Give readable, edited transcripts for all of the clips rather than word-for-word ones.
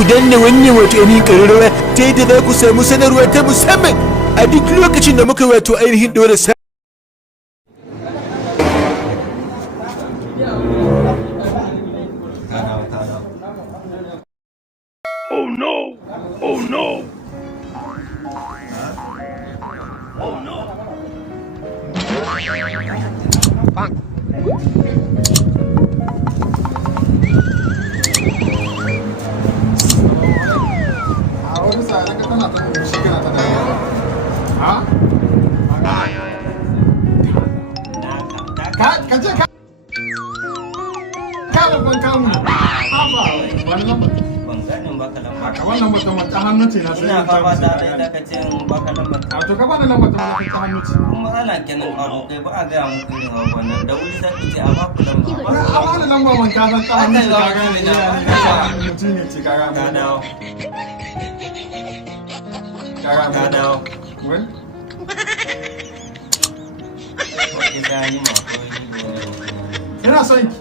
ku danna wannan wato ainihin ƙararrawa ta yadda za ku samu sanarwa ta musamman a duk lokacin da muka wato ainihin ɗora sa. Oh no! Oh no! Oh no! Bang. Ofisa, naga tana ta shi kana ta da. Ha? Ka je ka. Ka ban kamu. Haba, wani lamba. Ban ganin baka lamba. Ka wannan mutum ta hannu ce na sai. Ina fa ba da da ka ce baka lamba. A to ka bani lamba ta hannu ce. Kuma ana kenan aro kai ba a ga muku irin wannan da wuri sai ku ce a ba ku lamba. A bani lamba man ka san ta hannu ce ka gane ne. Mutum ne ce ka gane. Ka dawo. Ka dawo. Wai? Ki da yi ma ko Ina son ki.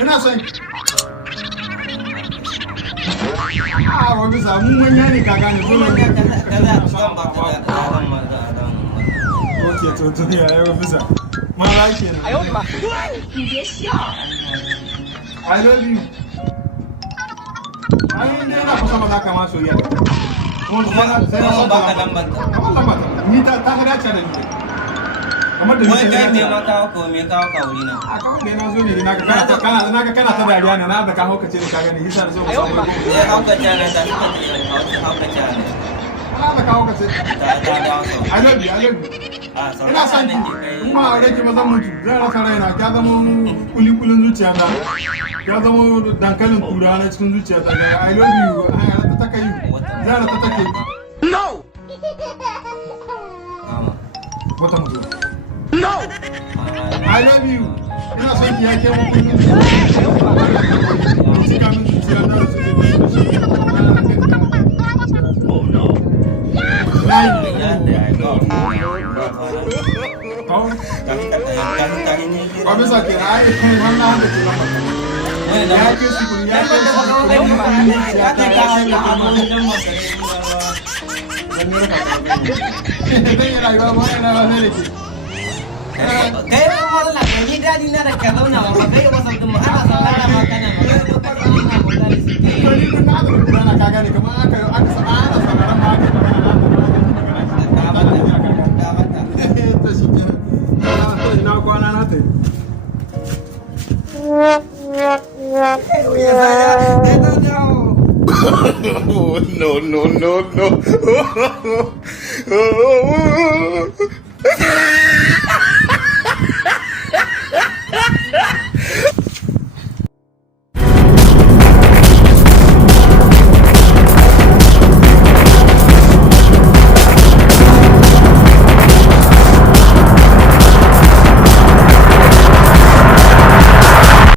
Ina son ki. Ah, wani samu manya ne ka gane dole ne. kaza kan ba ka da ran ma da ran. Oke to ya yi bisa. Mala kenan. Ayo ba.你别笑。 I love you. Ai ne na kusa ba za ka ma soyayya. Kuma sai na baka lambar ta. Kamar lambar ta. Ni ta dace da ni. Kamar da Wai kai me ma kawo ko me kawo ka wuri na. A kawai dai na zo ne kana ta dariya ne na da ka hauka ce ka gani yasa da so ba. Sai hauka ce na da suka ce hauka ce ne. Ana da ka hauka ce. Da dawo. I love you, I love you. Ina son ki. Kuma aure ki ba zan mutu. Zan rasa raina. Ya zama kulikulin zuciya na. Ya zama dankalin tura na cikin zuciya ta. I love you. Ai ta kai. Zan ta take. No. Wata mutu. No. I love you. Ina son ki yake mun kullun. Cika min zuciya na su ne. Oh no! Ofisa ke ai wannan da ke lamba. Ya ke su kun ya ke su kun ya ke rayuwa ba ina ba ne ke. Kai ba mu da kai dadi na da ka zauna ba kai ba san dum ana saurara ma kana magana To ni kun na da kuna ka gane kamar aka ana sauraron ma aka to shi ke. Ina kwana na tai. Oh no no no no!